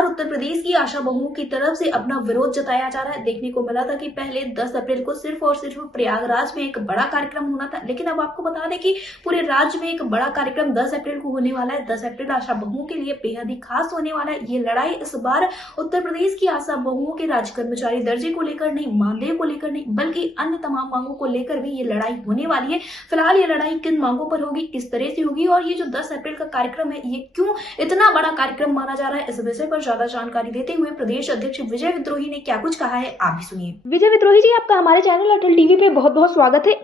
लगातार उत्तर प्रदेश की आशा बहुओं की तरफ से अपना विरोध जताया जा रहा है। देखने को मिला था कि पहले 10 अप्रैल को सिर्फ और सिर्फ प्रयागराज में एक बड़ा कार्यक्रम होना था, लेकिन अब आपको बता दें कि पूरे राज्य में एक बड़ा कार्यक्रम 10 अप्रैल को होने वाला है। 10 अप्रैल आशा बहुओं के लिए बेहद ही खास होने वाला है। ये लड़ाई इस बार उत्तर प्रदेश की आशा बहुओं के राज्य कर्मचारी दर्जे को लेकर नहीं, मानदेय को लेकर नहीं, बल्कि अन्य तमाम मांगों को लेकर भी ये लड़ाई होने वाली है। फिलहाल ये लड़ाई किन मांगों पर होगी, किस तरह से होगी और ये जो 10 अप्रैल का कार्यक्रम है ये क्यों इतना बड़ा कार्यक्रम माना जा रहा है, इस विषय पर ज्यादा जानकारी देते हुए प्रदेश अध्यक्ष विजय विद्रोही ने क्या कुछ कहा है, आप भी सुनिए। विजय विद्रोही जी, आपका हमारे चैनल अटल टीवी पे बहुत बहुत स्वागत है।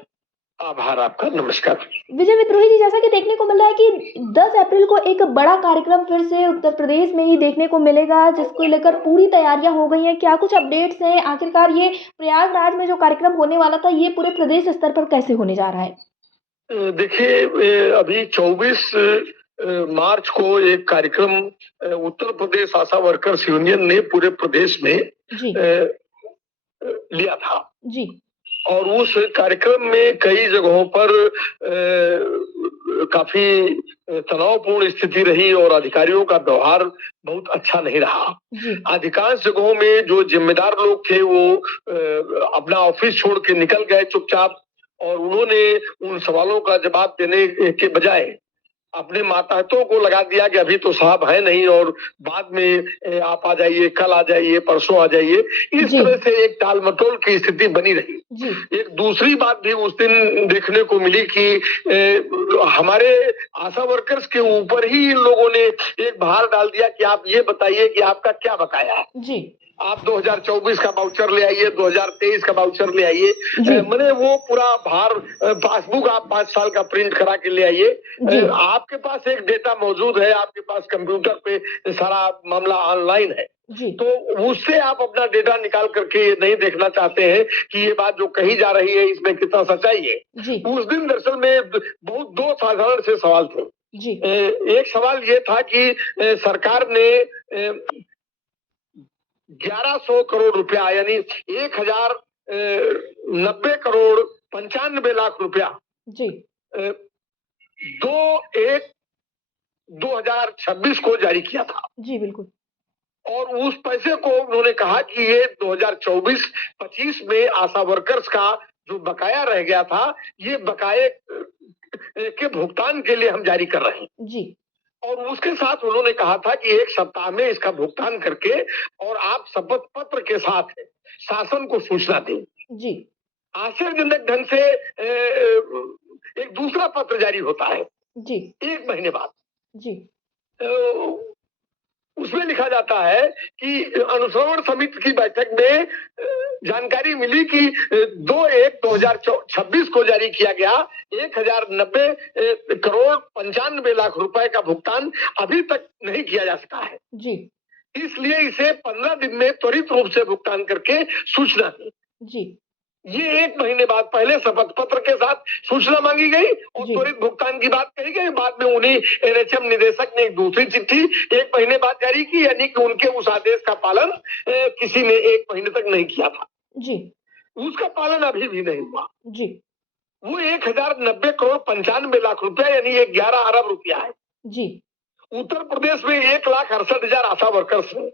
आभार आपका, नमस्कार। विजय विद्रोही जी, जैसा कि देखने को मिल रहा है कि 10 अप्रैल को एक बड़ा कार्यक्रम फिर से उत्तर प्रदेश में ही देखने को मिलेगा, जिसको लेकर पूरी तैयारियां हो गई हैं। क्या कुछ अपडेट्स हैं? आखिरकार ये प्रयागराज में जो कार्यक्रम होने वाला था ये पूरे प्रदेश स्तर पर कैसे होने जा रहा है? देखिए, अभी 24 मार्च को एक कार्यक्रम उत्तर प्रदेश आशा वर्कर्स यूनियन ने पूरे प्रदेश में जी लिया था जी और उस कार्यक्रम में कई जगहों पर काफी तनावपूर्ण स्थिति रही और अधिकारियों का व्यवहार बहुत अच्छा नहीं रहा। अधिकांश जगहों में जो जिम्मेदार लोग थे वो अपना ऑफिस छोड़ के निकल गए चुपचाप, और उन्होंने उन सवालों का जवाब देने के बजाय अपने मातहतों को लगा दिया कि अभी तो साहब है नहीं और बाद में आप आ जाइए, कल आ जाइए, परसों आ जाइए। इस तरह से एक टाल मटोल की स्थिति बनी रही। एक दूसरी बात भी उस दिन देखने को मिली कि हमारे आशा वर्कर्स के ऊपर ही इन लोगों ने एक भार डाल दिया कि आप ये बताइए कि आपका क्या बकाया है। आप 2024 का वाउचर ले आइए, 2023 का वाउचर ले आइए, मैंने वो पूरा भार पासबुक आप 5 साल का प्रिंट करा के ले आइए। आपके पास एक डेटा मौजूद है, आपके पास कंप्यूटर पे सारा मामला ऑनलाइन है, तो उससे आप अपना डेटा निकाल करके ये नहीं देखना चाहते हैं कि ये बात जो कही जा रही है इसमें कितना सच्चाई है। उस दिन दरअसल में बहुत दो साधारण से सवाल थे। एक सवाल ये था कि सरकार ने 1100 करोड़ रुपया यानी 1090 करोड़ 95 लाख रुपया 2/1/2026 को जारी किया था। जी बिल्कुल। और उस पैसे को उन्होंने कहा कि ये 2024-25 में आशा वर्कर्स का जो बकाया रह गया था, ये बकाये के भुगतान के लिए हम जारी कर रहे हैं। और उसके साथ उन्होंने कहा था कि 1 सप्ताह में इसका भुगतान करके और आप शपथ पत्र के साथ शासन को सूचना दें। आश्चर्यजनक ढंग से एक दूसरा पत्र जारी होता है 1 महीने बाद। उसमें लिखा जाता है कि अनुश्रवण समिति की बैठक में जानकारी मिली कि 2/1/2026 को जारी किया गया 1090 करोड़ 95 लाख रुपए का भुगतान अभी तक नहीं किया जा सका है। इसलिए इसे 15 दिन में त्वरित रूप से भुगतान करके सूचना दी। ये 1 महीने बाद पहले शपथ पत्र के साथ सूचना मांगी गई और त्वरित भुगतान की बात कही गई। बाद में उन्हीं एनएचएम निदेशक ने एक दूसरी चिट्ठी 1 महीने बाद जारी की, यानी कि उनके उस आदेश का पालन किसी ने 1 महीने तक नहीं किया था। उसका पालन अभी भी नहीं हुआ। वो 1090 करोड़ 95 लाख रुपया यानी 11 अरब रुपया है। उत्तर प्रदेश में 1,68,000 आशा वर्कर्स हैं।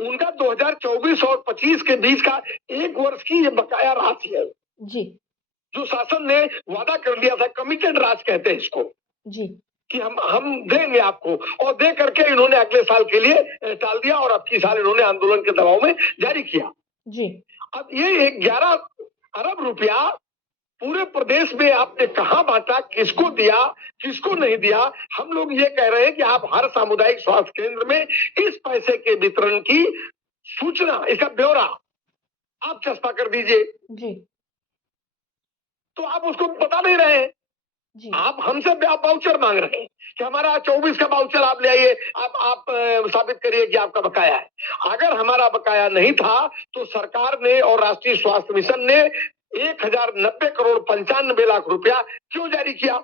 उनका 2024 और 25 के बीच का 1 वर्ष की ये बकाया राशि है जो शासन ने वादा कर लिया था। कमिटेड राशि कहते हैं इसको, कि हम देंगे आपको, और दे करके इन्होंने अगले साल के लिए टाल दिया और अब की साल इन्होंने आंदोलन के दबाव में जारी किया। अब ये 11 अरब रुपया पूरे प्रदेश में आपने कहां बांटा, किसको दिया, किसको नहीं दिया? हम लोग ये कह रहे हैं कि आप हर सामुदायिक स्वास्थ्य केंद्र में इस पैसे के वितरण की सूचना, इसका ब्यौरा आप चस्पा कर दीजिए। तो आप उसको बता नहीं रहे हैं। आप हमसे वाउचर मांग रहे हैं कि हमारा 24 का वाउचर आप ले आइए, आप साबित करिए कि आपका बकाया है। अगर हमारा बकाया नहीं था तो सरकार ने और राष्ट्रीय स्वास्थ्य मिशन ने 1090 करोड़ 95 लाख रुपया क्यों जारी किया?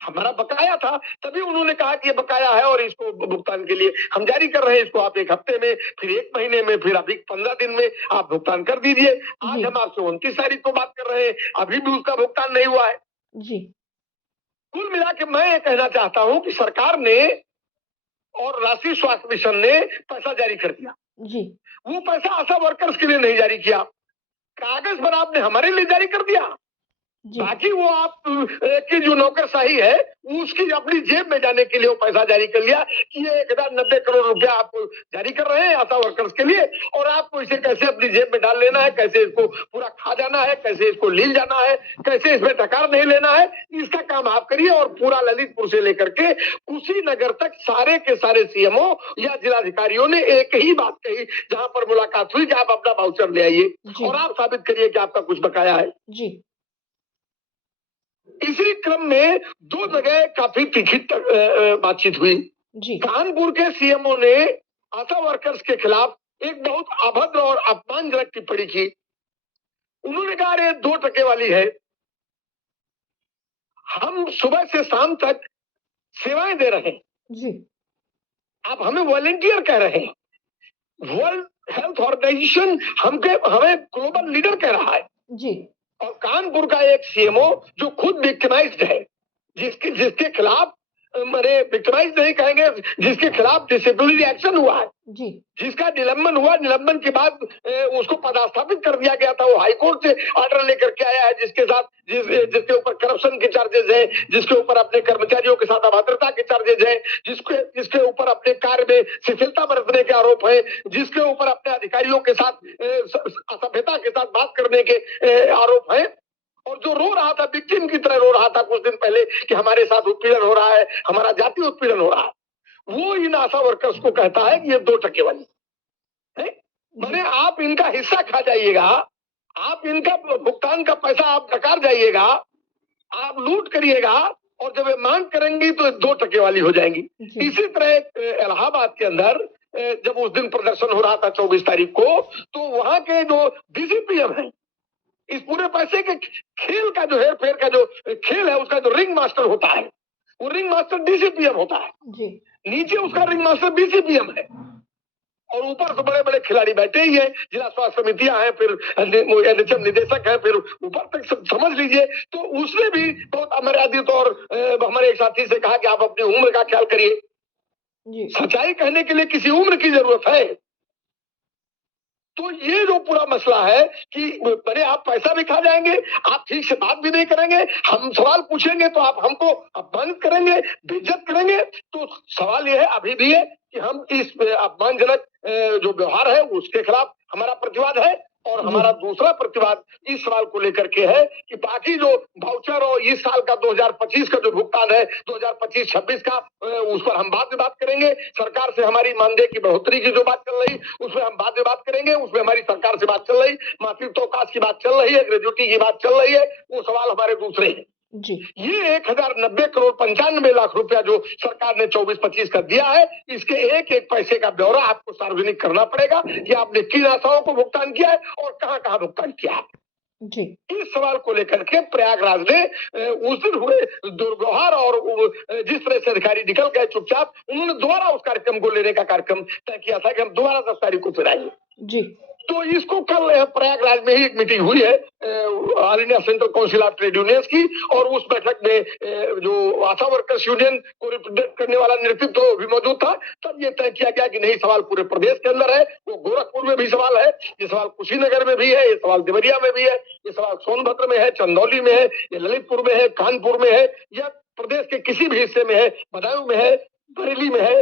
हमारा बकाया था, तभी उन्होंने कहा कि ये बकाया है और इसको भुगतान के लिए हम जारी कर रहे हैं। इसको आप 1 हफ्ते में, फिर 1 महीने में, फिर अभी 15 दिन में आप भुगतान कर दीजिए। आज हम आपसे 29 तारीख को बात कर रहे हैं, अभी भी उसका भुगतान नहीं हुआ है। कुल मिला के मैं ये कहना चाहता हूं कि सरकार ने और राष्ट्रीय स्वास्थ्य मिशन ने पैसा जारी कर दिया। जी। वो पैसा आशा वर्कर्स के लिए नहीं जारी किया, कागज पर आपने हमारे लिए जारी कर दिया। बाकी वो आप की जो नौकरशाही है उसकी अपनी जेब में जाने के लिए वो पैसा जारी कर लिया कि ये 1090 करोड़ रुपया आपको जारी कर रहे हैं आशा वर्कर्स के लिए, और आपको इसे कैसे अपनी जेब में डाल लेना है, कैसे इसको पूरा खा जाना है, कैसे इसको लील जाना है, कैसे इसमें डकार नहीं लेना है, इसका काम आप करिए। और पूरा ललितपुर से लेकर के कुशीनगर तक सारे के सारे सीएमओ या जिलाधिकारियों ने एक ही बात कही जहां पर मुलाकात हुई कि आप अपना वाउचर ले आइए और आप साबित करिए कि आपका कुछ बकाया है। जी। इसी क्रम में दो जगह काफी तीखी बातचीत हुई। जी। कानपुर के सीएमओ ने आशा वर्कर्स के खिलाफ एक बहुत अभद्र और अपमानजनक टिप्पणी की। उन्होंने कहा अरे 2 टके वाली है, हम सुबह से शाम तक सेवाएं दे रहे हैं। जी। आप हमें वॉलंटियर कह रहे हैं। वर्ल्ड हेल्थ ऑर्गेनाइजेशन हमें ग्लोबल लीडर कह रहा है। जी। और कानपुर का एक सीएमओ जो खुद विक्टिमाइज्ड है, जिसके खिलाफ विक्टिमाइज नहीं कहेंगे, जिसके खिलाफ डिसिप्लिनरी एक्शन हुआ है, जी, जिसका निलंबन हुआ, निलंबन के बाद उसको पदस्थापित कर दिया गया था, वो हाईकोर्ट से ऑर्डर लेकर के आया है, जिसके साथ जिसके ऊपर करप्शन के चार्जेस हैं, जिसके ऊपर अपने कर्मचारियों के साथ अभद्रता के चार्जेस हैं, जिसके ऊपर अपने कार्य में शिथिलता बरतने के आरोप है, जिसके ऊपर अपने अधिकारियों के साथ असभ्यता के साथ बात करने के आरोप है, और जो रो रहा था, विक्टिम की तरह रो रहा था कुछ दिन पहले कि हमारे साथ उत्पीड़न हो रहा है, हमारा जाति उत्पीड़न हो रहा है, वो इन आशा वर्कर्स को कहता है कि ये 2 टके वाली है। मैंने आप इनका हिस्सा खा जाइएगा, आप इनका भुगतान का पैसा आप डकार जाइएगा, आप लूट करिएगा, और जब ये मांग करेंगी तो 2 टके वाली हो जाएंगी। इसी तरह इलाहाबाद के अंदर जब उस दिन प्रदर्शन हो रहा था 24 तारीख को, तो वहां के जो डीसीपीएम है, इस पूरे पैसे के खेल का जो हेर फेर का जो खेल है, उसका जो रिंग मास्टर होता है, वो रिंग मास्टर डीसीपीएम होता है। जी। नीचे उसका रिंग मास्टर बीसीपीएम है, और ऊपर से बड़े बड़े खिलाड़ी बैठे ही है, जिला स्वास्थ्य समितियां हैं, फिर एनएचएम निदेशक है, फिर ऊपर तक समझ लीजिए। तो उसने भी बहुत अमर्यादित और हमारे एक साथी से कहा कि आप अपनी उम्र का ख्याल करिए। सच्चाई कहने के लिए किसी उम्र की जरूरत है। तो ये जो पूरा मसला है कि अरे आप पैसा भी खा जाएंगे, आप ठीक से बात भी नहीं करेंगे, हम सवाल पूछेंगे तो आप हमको अपमानित करेंगे, बेइज्जत करेंगे। तो सवाल ये है, अभी भी है कि हम इस अपमानजनक जो व्यवहार है उसके खिलाफ हमारा प्रतिवाद है। और हमारा दूसरा प्रतिवाद इस सवाल को लेकर के है कि बाकी जो वाउचर और इस साल का 2025 का जो भुगतान है, 2025-26 का, उस पर हम बाद में बात करेंगे। सरकार से हमारी मानदेय की बढ़ोतरी की जो बात चल रही, उसमें हम बाद में बात करेंगे। उसमें हमारी सरकार से बात चल रही, मासिक तोकाश की बात चल रही है, ग्रेजुटी की बात चल रही है, वो सवाल हमारे दूसरे हैं। जी। ये 1090 करोड़ 95 लाख रुपया जो सरकार ने 24-25 का दिया है, इसके एक एक पैसे का ब्यौरा आपको सार्वजनिक करना पड़ेगा कि आपने किन आशाओं को भुगतान किया है और कहां भुगतान किया है। जी। इस सवाल को लेकर के प्रयागराज ने उस दिन हुए दुर्व्यवहार और जिस तरह से अधिकारी निकल गए चुपचाप, उन्होंने दोबारा उस कार्यक्रम को लेने का कार्यक्रम तय किया था कि हम दोबारा 10 तारीख को फिर आएंगे। जी। तो इसको कल प्रयागराज में ही एक मीटिंग हुई है all India central council of trade unions की, और उस बैठक में जो आशा वर्कर्स यूनियन को रिप्रेजेंट करने वाला नेतृत्व तो भी मौजूद था। तब ये तय किया गया कि नहीं, सवाल पूरे प्रदेश के अंदर है, वो गोरखपुर में भी सवाल है, ये सवाल कुशीनगर में भी है, ये सवाल देवरिया में भी है, ये सवाल सोनभद्र में है, चंदौली में है, ये ललितपुर में है, कानपुर में है, या प्रदेश के किसी भी हिस्से में है, बदायूं में है, बरेली में है,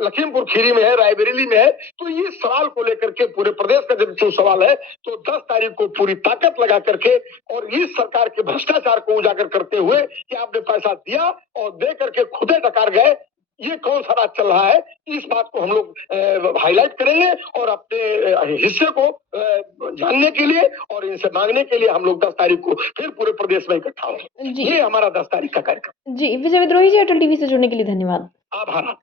लखीमपुर खीरी में है, रायबरेली में है। तो ये सवाल को लेकर के पूरे प्रदेश का जब जो सवाल है, तो 10 तारीख को पूरी ताकत लगा करके और इस सरकार के भ्रष्टाचार को उजागर करते हुए कि आपने पैसा दिया और दे करके खुदे डकार गए, ये कौन सा राज चल रहा है, इस बात को हम लोग हाईलाइट करेंगे और अपने हिस्से को जानने के लिए और इनसे मांगने के लिए हम लोग 10 तारीख को फिर पूरे प्रदेश में इकट्ठा होंगे। ये हमारा 10 तारीख का कार्यक्रम। जी, विजय विद्रोही जी, अटल टीवी से जुड़ने के लिए धन्यवाद। आभार।